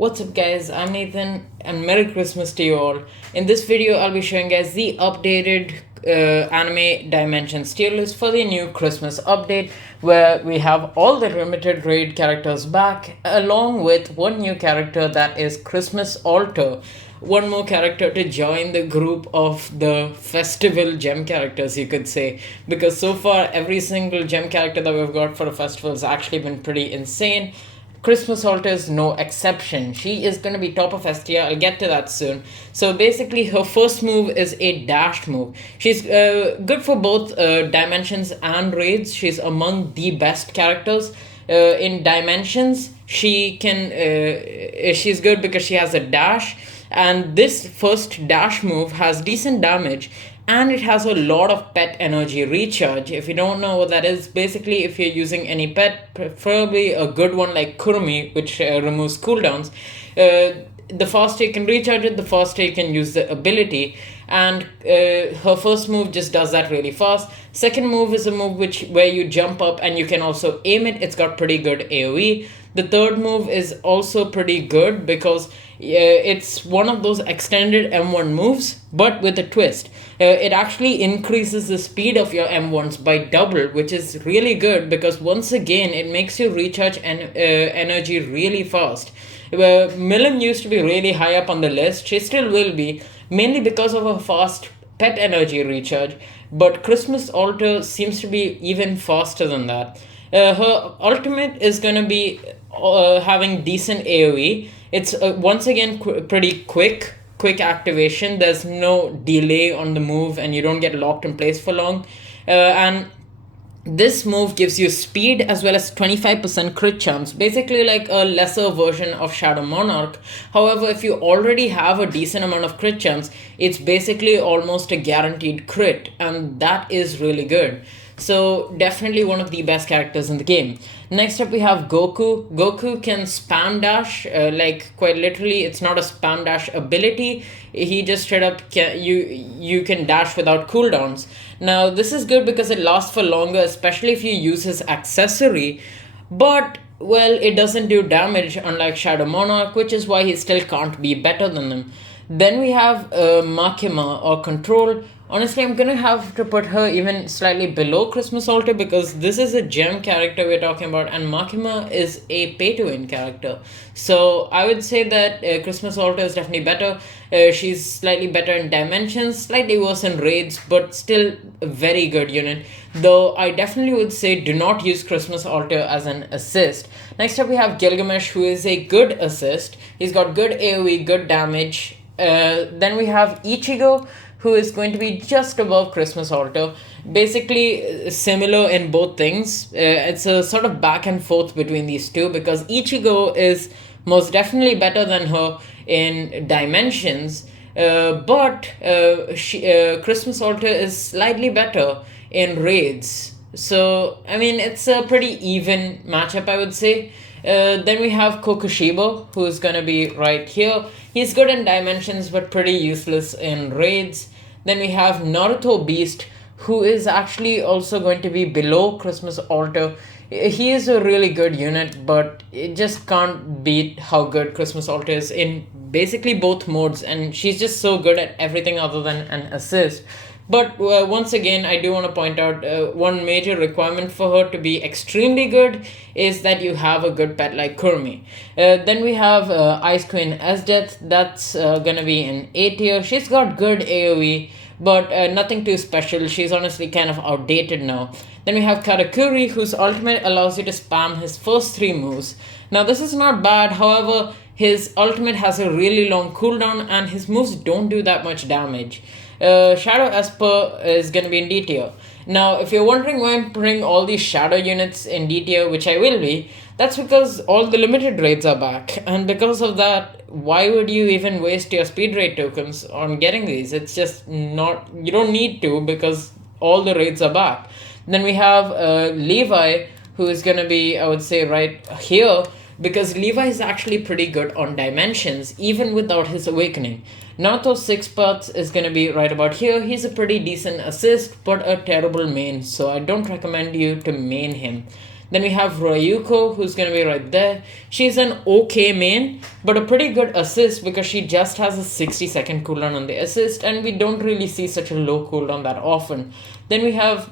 What's up guys, I'm Nathan and Merry Christmas to you all. In this video I'll be showing guys the updated anime dimensions tier list for the new Christmas update, where we have all the limited raid characters back along with one new character, that is Christmas Altar. One more character to join the group of the festival gem characters, you could say, because so far every single gem character that we've got for the festival has actually been pretty insane. Christmas Altar is no exception. She is going to be top of STR. I'll get to that soon. So basically, her first move is a dash move. She's good for both dimensions and raids. She's among the best characters. In dimensions, she's good because she has a dash, and this first dash move has decent damage, and it has a lot of pet energy recharge. If you don't know what that is, basically if you're using any pet, preferably a good one like Kurumi, which removes cooldowns, the faster you can recharge it, the faster you can use the ability. And her first move just does that really fast. Second move is a move where you jump up and you can also aim it. It's got pretty good AoE. The third move is also pretty good because it's one of those extended M1 moves, but with a twist. It actually increases the speed of your M1s by double, which is really good because once again it makes you recharge energy really fast. Milim used to be really high up on the list. She still will be, mainly because of her fast pet energy recharge, but Christmas Altar seems to be even faster than that. Her ultimate is going to be having decent AoE. It's once again pretty quick activation. There's no delay on the move and you don't get locked in place for long. And this move gives you speed as well as 25% crit chance, basically like a lesser version of Shadow Monarch. However, if you already have a decent amount of crit chance, it's basically almost a guaranteed crit, and that is really good. So definitely one of the best characters in the game. Next up we have Goku. Goku can spam dash, like quite literally. It's not a spam dash ability. He just straight up you can dash without cooldowns. Now this is good because it lasts for longer, especially if you use his accessory. But well, it doesn't do damage unlike Shadow Monarch, which is why he still can't be better than them. Then we have Makima or Control. Honestly, I'm gonna have to put her even slightly below Christmas Altar because this is a gem character we're talking about, and Makima is a pay-to-win character. So I would say that Christmas Altar is definitely better. She's slightly better in dimensions, slightly worse in raids, but still a very good unit. Though I definitely would say do not use Christmas Altar as an assist. Next up we have Gilgamesh, who is a good assist. He's got good AoE, good damage. Then we have Ichigo, who is going to be just above Christmas Altar. Basically similar in both things. It's a sort of back and forth between these two because Ichigo is most definitely better than her in dimensions, but Christmas Altar is slightly better in raids. So, I mean, it's a pretty even matchup, I would say. Then we have Kokushibo, who's gonna be right here. He's good in dimensions, but pretty useless in raids. Then we have Naruto Beast, who is actually also going to be below Christmas Altar. He is a really good unit, but it just can't beat how good Christmas Altar is in basically both modes, and she's just so good at everything other than an assist. But once again, I do want to point out one major requirement for her to be extremely good is that you have a good pet like Kurumi. Then we have Ice Queen Esdeath. That's going to be in A tier. She's got good AoE, but nothing too special. She's honestly kind of outdated now. Then we have Karakuri, whose ultimate allows you to spam his first 3 moves. Now this is not bad, however, his ultimate has a really long cooldown and his moves don't do that much damage. Shadow Esper is going to be in D tier. Now, if you're wondering why I'm putting all these Shadow units in D tier, which I will be, that's because all the limited raids are back. And because of that, why would you even waste your speed raid tokens on getting these? It's just not, you don't need to because all the raids are back. Then we have Levi, who is going to be, I would say, right here, because Levi is actually pretty good on dimensions, even without his awakening. Naruto 6 Paths is going to be right about here. He's a pretty decent assist, but a terrible main, so I don't recommend you to main him. Then we have Ryuko, who's gonna be right there. She's an okay main, but a pretty good assist because she just has a 60-second cooldown on the assist, and we don't really see such a low cooldown that often. Then we have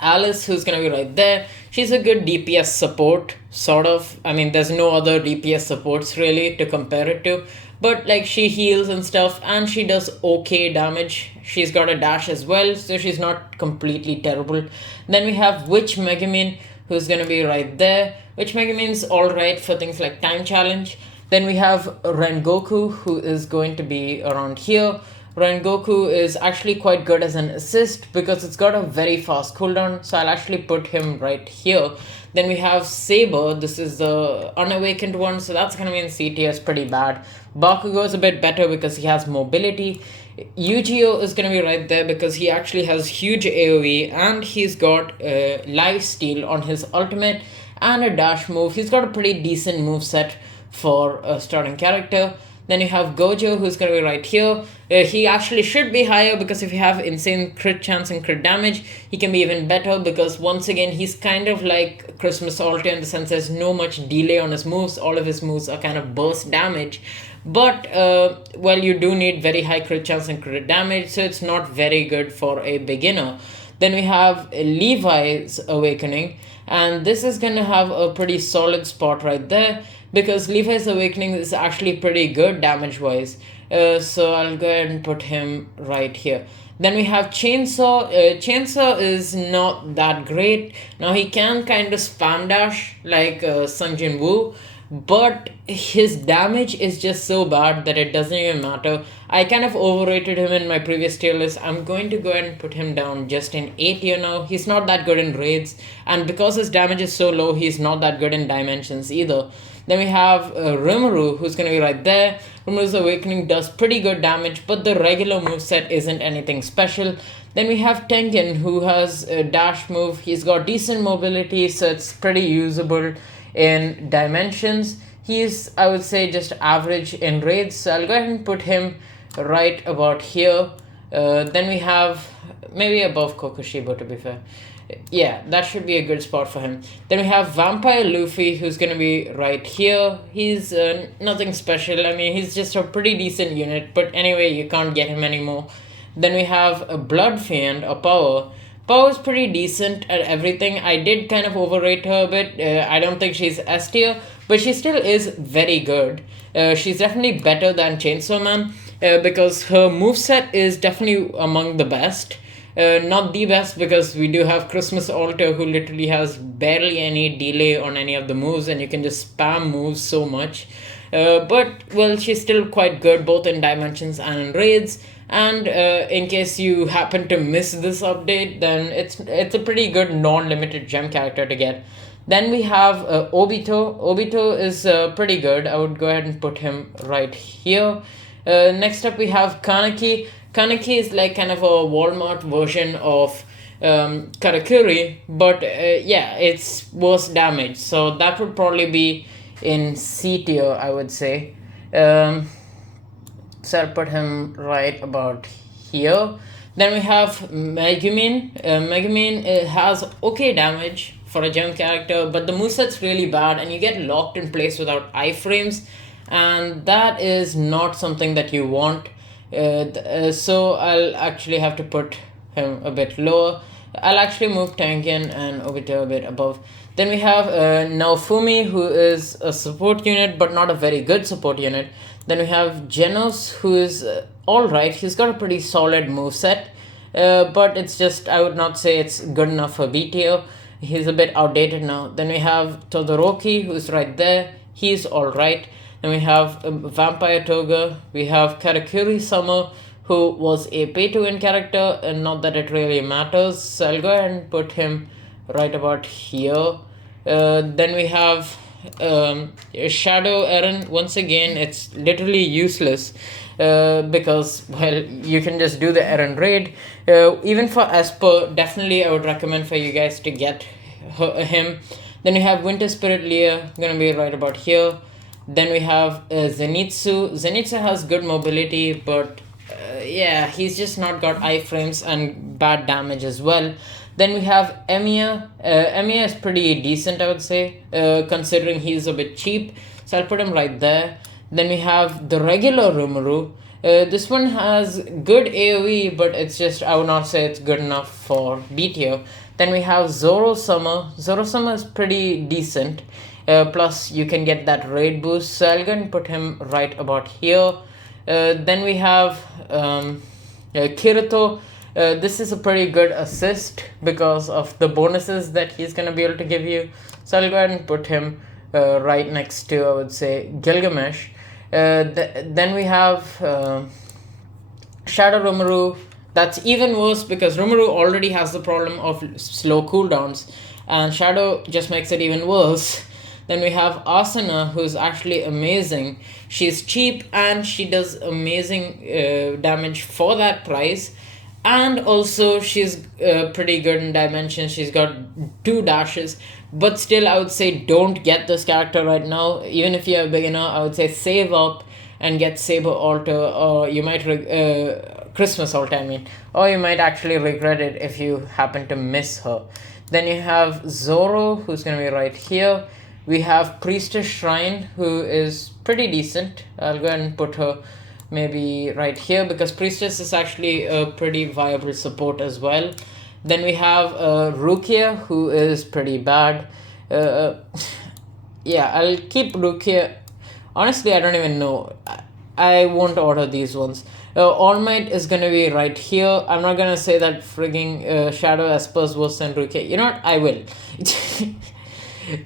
Alice, who's gonna be right there. She's a good DPS support, sort of. I mean, there's no other DPS supports really to compare it to, but like she heals and stuff, and she does okay damage. She's got a dash as well, so she's not completely terrible. Then we have Witch Megumin, who's gonna be right there. Witch Megumin's alright for things like time challenge. Then we have Rengoku, who is going to be around here. Rengoku is actually quite good as an assist because it's got a very fast cooldown, so I'll actually put him right here. Then we have Saber, this is the unawakened one, so that's gonna be in C tier, it's pretty bad. Bakugo is a bit better because he has mobility. Yu-Gi-Oh is gonna be right there because he actually has huge AoE and he's got life steal on his ultimate and a dash move. He's got a pretty decent move set for a starting character. Then you have Gojo, who's going to be right here. He actually should be higher because if you have insane crit chance and crit damage, he can be even better because once again, he's kind of like Christmas Alter in the sense there's no much delay on his moves. All of his moves are kind of burst damage. But, well, you do need very high crit chance and crit damage, so it's not very good for a beginner. Then we have Levi's Awakening, and this is going to have a pretty solid spot right there because Levi's Awakening is actually pretty good damage wise. So I'll go ahead and put him right here. Then we have Chainsaw. Chainsaw is not that great. Now he can kind of spam dash like Sung Jin Woo, but his damage is just so bad that it doesn't even matter. I kind of overrated him in my previous tier list. I'm going to go ahead and put him down just in A tier now. He's not that good in raids, and because his damage is so low, he's not that good in dimensions either. Then we have Rimuru, who's going to be right there. Rimuru's Awakening does pretty good damage, but the regular moveset isn't anything special. Then we have Tengen, who has a dash move. He's got decent mobility, so it's pretty usable in dimensions. He's, I would say, just average in raids, so I'll go ahead and put him right about here. Then we have, maybe above Kokushibo to be fair. Yeah, that should be a good spot for him. Then we have Vampire Luffy, who's going to be right here. He's nothing special. I mean, he's just a pretty decent unit, but anyway, you can't get him anymore. Then we have a Blood Fiend, a Power. Power is pretty decent at everything. I did kind of overrate her a bit. I don't think she's S tier, but she still is very good. She's definitely better than Chainsaw Man because her moveset is definitely among the best. Not the best because we do have Christmas Alter who literally has barely any delay on any of the moves and you can just spam moves so much. But, well, she's still quite good both in dimensions and in raids. And in case you happen to miss this update, then it's a pretty good non-limited gem character to get. Then we have Obito. Obito is pretty good. I would go ahead and put him right here. Next up we have Kaneki. Kaneki is like kind of a Walmart version of Karakuri, but yeah, it's worse damage. So that would probably be in C tier, I would say. So I'll put him right about here. Then we have Megumin. Megumin has okay damage for a gem character, but the moveset's really bad and you get locked in place without iframes, and that is not something that you want. So I'll actually have to put him a bit lower. I'll actually move Tengen and Obito a bit above. Then we have Naofumi, who is a support unit, but not a very good support unit. Then we have Genos, who is alright. He's got a pretty solid moveset, but it's just, I would not say it's good enough for B tier. He's a bit outdated now. Then we have Todoroki, who's right there. He's alright. Then we have Vampire Toga. We have Karakuri Summer, who was a pay-to-win character, and not that it really matters. So I'll go ahead and put him right about here. Then we have Shadow Eren. Once again, it's literally useless because, well, you can just do the Eren raid. Even for Esper, definitely I would recommend for you guys to get him. Then we have Winter Spirit Leah, gonna be right about here. Then we have Zenitsu. Zenitsu has good mobility, but yeah, he's just not got iframes and bad damage as well. Then we have Emiya. Emiya is pretty decent, I would say, considering he's a bit cheap. So I'll put him right there. Then we have the regular Rimuru. This one has good AoE, but it's just, I would not say it's good enough for B tier. Then we have Zoro Summer. Zoro Summer is pretty decent. Plus, you can get that raid boost. So I'll go and put him right about here. Then we have Kirito. This is a pretty good assist because of the bonuses that he's going to be able to give you. So I'll go ahead and put him right next to, I would say, Gilgamesh. Then we have Shadow Rimuru. That's even worse because Rimuru already has the problem of slow cooldowns, and Shadow just makes it even worse. Then we have Asuna, who's actually amazing. She's cheap and she does amazing damage for that price. And also, she's pretty good in dimensions. She's got 2 dashes. But still, I would say don't get this character right now. Even if you're a beginner, I would say save up and get Saber Alter, or you might Christmas Alter, I mean, or you might actually regret it if you happen to miss her. Then you have Zoro, who's gonna be right here. We have Priestess Shrine, who is pretty decent. I'll go ahead and put her maybe right here because Priestess is actually a pretty viable support as well. Then we have Rukia, who is pretty bad. Yeah, I'll keep Rukia. Honestly, I don't even know. I won't order these ones. All Might is gonna be right here. I'm not gonna say that frigging Shadow Esper's worse than Rukia. You know what? I will.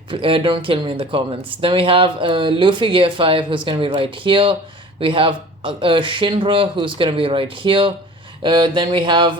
Don't kill me in the comments. Then we have Luffy Gear 5, who's gonna be right here. We have Shinra, who's gonna be right here. Then we have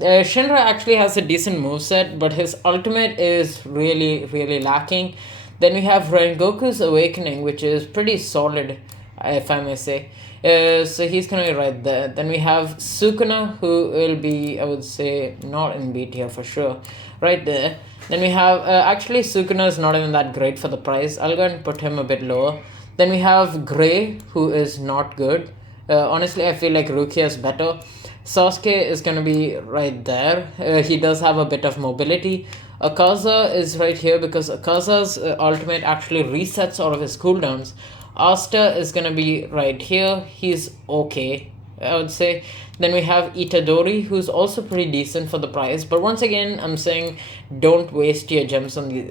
Shinra actually has a decent moveset, but his ultimate is really, really lacking. Then we have Rengoku's Awakening, which is pretty solid, if I may say. So he's gonna be right there. Then we have Sukuna, who will be, I would say, not in B tier for sure. Right there. Then we have, actually Sukuna is not even that great for the price. I'll go and put him a bit lower. Then we have Grey, who is not good. Honestly, I feel like Rukia is better. Sasuke is going to be right there. He does have a bit of mobility. Akaza is right here because Akaza's ultimate actually resets all of his cooldowns. Asta is going to be right here. He's okay, I would say. Then we have Itadori, who's also pretty decent for the price. But once again, I'm saying don't waste your gems on these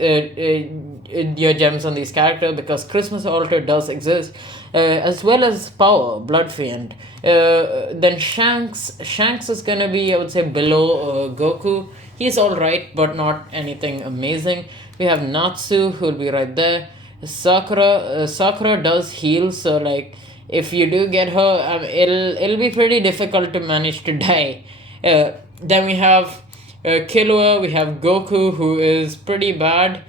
characters because Christmas Altar does exist, as well as Power, Blood Fiend. Then Shanks is gonna be, I would say, below Goku. He's all right, but not anything amazing. We have Natsu, who'll be right there. Sakura does heal, so like, if you do get her, it'll be pretty difficult to manage to die. Then we have Killua, we have Goku, who is pretty bad,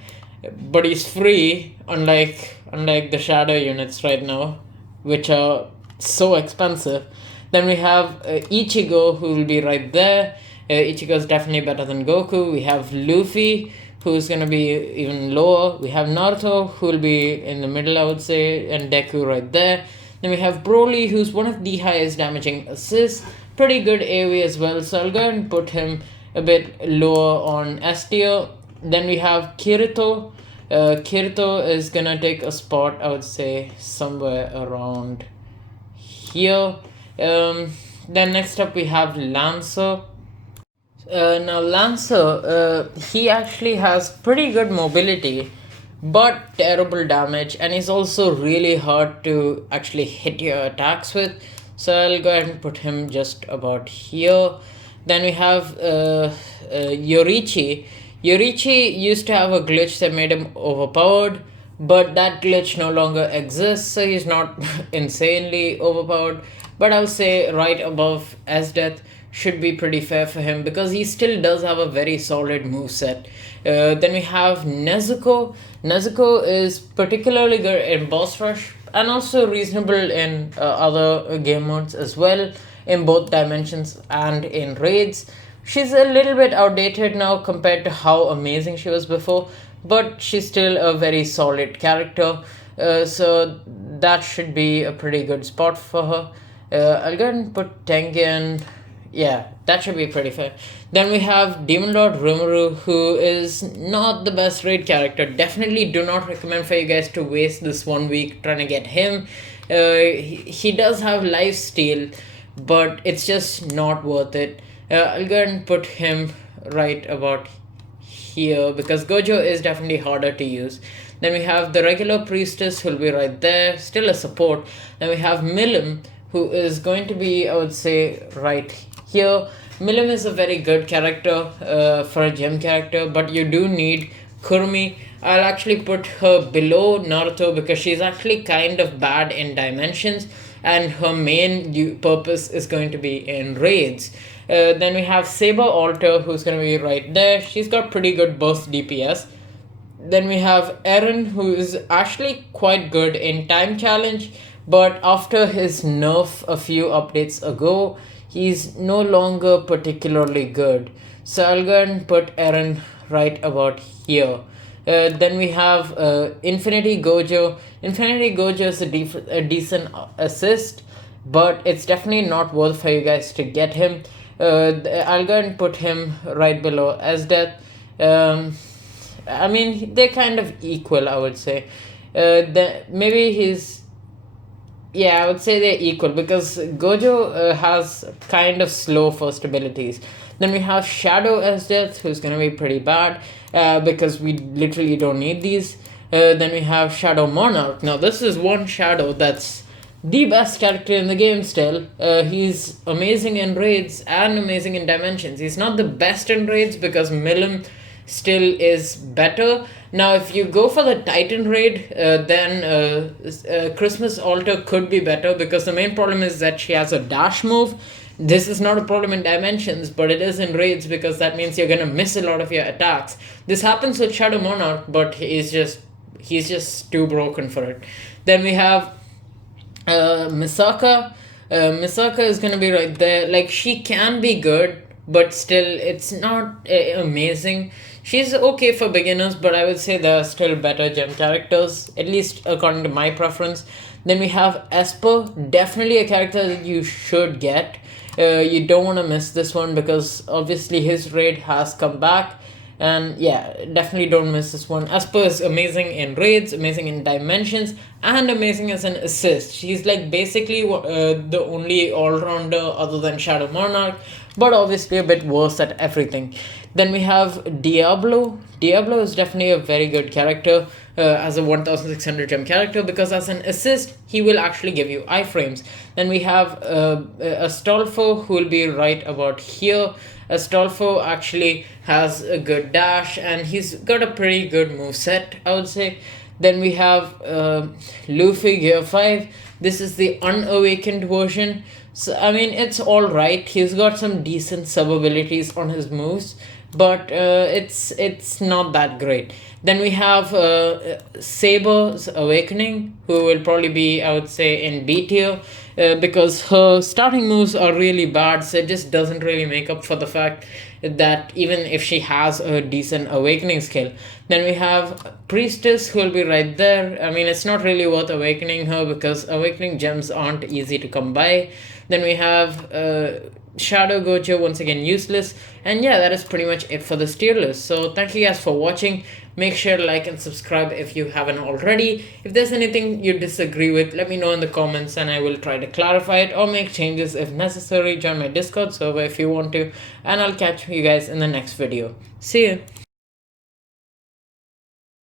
but he's free, unlike the shadow units right now, which are so expensive. Then we have Ichigo, who will be right there. Ichigo is definitely better than Goku. We have Luffy, who's gonna be even lower. We have Naruto, who will be in the middle, I would say, and Deku right there. Then we have Broly, who's one of the highest damaging assists. Pretty good AoE as well, so I'll go ahead and put him a bit lower on S tier. Then we have Kirito. Kirito is gonna take a spot, I would say, somewhere around here. Then next up we have Lancer. Now Lancer, he actually has pretty good mobility, but terrible damage, and he's also really hard to actually hit your attacks with. So I'll go ahead and put him just about here. Then we have Yorichi. Yorichi used to have a glitch that made him overpowered, but that glitch no longer exists, so he's not insanely overpowered. But I'll say right above Death should be pretty fair for him because he still does have a very solid moveset. Then we have Nezuko. Nezuko is particularly good in boss rush and also reasonable in other game modes as well, in both dimensions and in raids. She's a little bit outdated now compared to how amazing she was before, but she's still a very solid character. So that should be a pretty good spot for her. I'll go ahead and put Tengen. Yeah, that should be pretty fair. Then we have Demon Lord Rimuru, who is not the best raid character. Definitely do not recommend for you guys to waste this 1 week trying to get him. He does have life steal, but it's just not worth it. I'll go ahead and put him right about here because Gojo is definitely harder to use. Then we have the regular priestess who'll be right there, still a support. Then we have Milim, who is going to be, I would say, right here. Milim is a very good character for a gem character, but you do need Kurumi. I'll actually put her below Naruto because she's actually kind of bad in dimensions, and her main purpose is going to be in raids. Then we have Saber Alter, who's going to be right there. She's got pretty good burst DPS. Then we have Eren, who is actually quite good in time challenge, but after his nerf a few updates ago, he's no longer particularly good. So I'll go ahead and put Eren right about here. Then we have Infinity Gojo. Infinity Gojo is a decent assist, but it's definitely not worth for you guys to get him. I'll go and put him right below Asdeath. I mean, they're kind of equal, I would say. Maybe he's... Yeah, I would say they're equal because Gojo has kind of slow first abilities. Then we have Shadow Asdeath, who's going to be pretty bad because we literally don't need these. Then we have Shadow Monarch. Now, this is one Shadow that's the best character in the game still. He's amazing in raids and amazing in dimensions. He's not the best in raids because Milim still is better. Now, if you go for the Titan raid, then Christmas Altar could be better because the main problem is that she has a dash move. This is not a problem in dimensions, but it is in raids because that means you're gonna miss a lot of your attacks. This happens with Shadow Monarch, but he's just too broken for it. Then we have Misaka. Misaka is gonna be right there. Like, she can be good, but still it's not amazing. She's okay for beginners, but I would say there are still better gem characters, at least according to my preference. Then we have Esper, definitely a character that you should get. You don't want to miss this one because obviously his raid has come back. And yeah, definitely don't miss this one. Esper is amazing in raids, amazing in dimensions, and amazing as an assist. She's like basically the only all-rounder other than Shadow Monarch, but obviously a bit worse at everything. Then we have Diablo. Diablo is definitely a very good character as a 1600 gem character because as an assist, he will actually give you iframes. Then we have Astolfo, who will be right about here. Astolfo actually has a good dash and he's got a pretty good moveset, I would say. Then we have Luffy Gear 5. This is the unawakened version. So, I mean, it's alright. He's got some decent sub abilities on his moves, but it's not that great. Then we have Saber's Awakening, who will probably be, I would say, in B tier because her starting moves are really bad, so it just doesn't really make up for the fact that even if she has a decent awakening skill. Then we have Priestess, who will be right there. I mean, it's not really worth awakening her because awakening gems aren't easy to come by. Then we have Shadow Gojo, once again useless. And yeah, that is pretty much it for this tier list. So thank you guys for watching. Make sure to like and subscribe if you haven't already. If there's anything you disagree with, let me know in the comments and I will try to clarify it or make changes if necessary. Join my Discord server if you want to. And I'll catch you guys in the next video. See ya.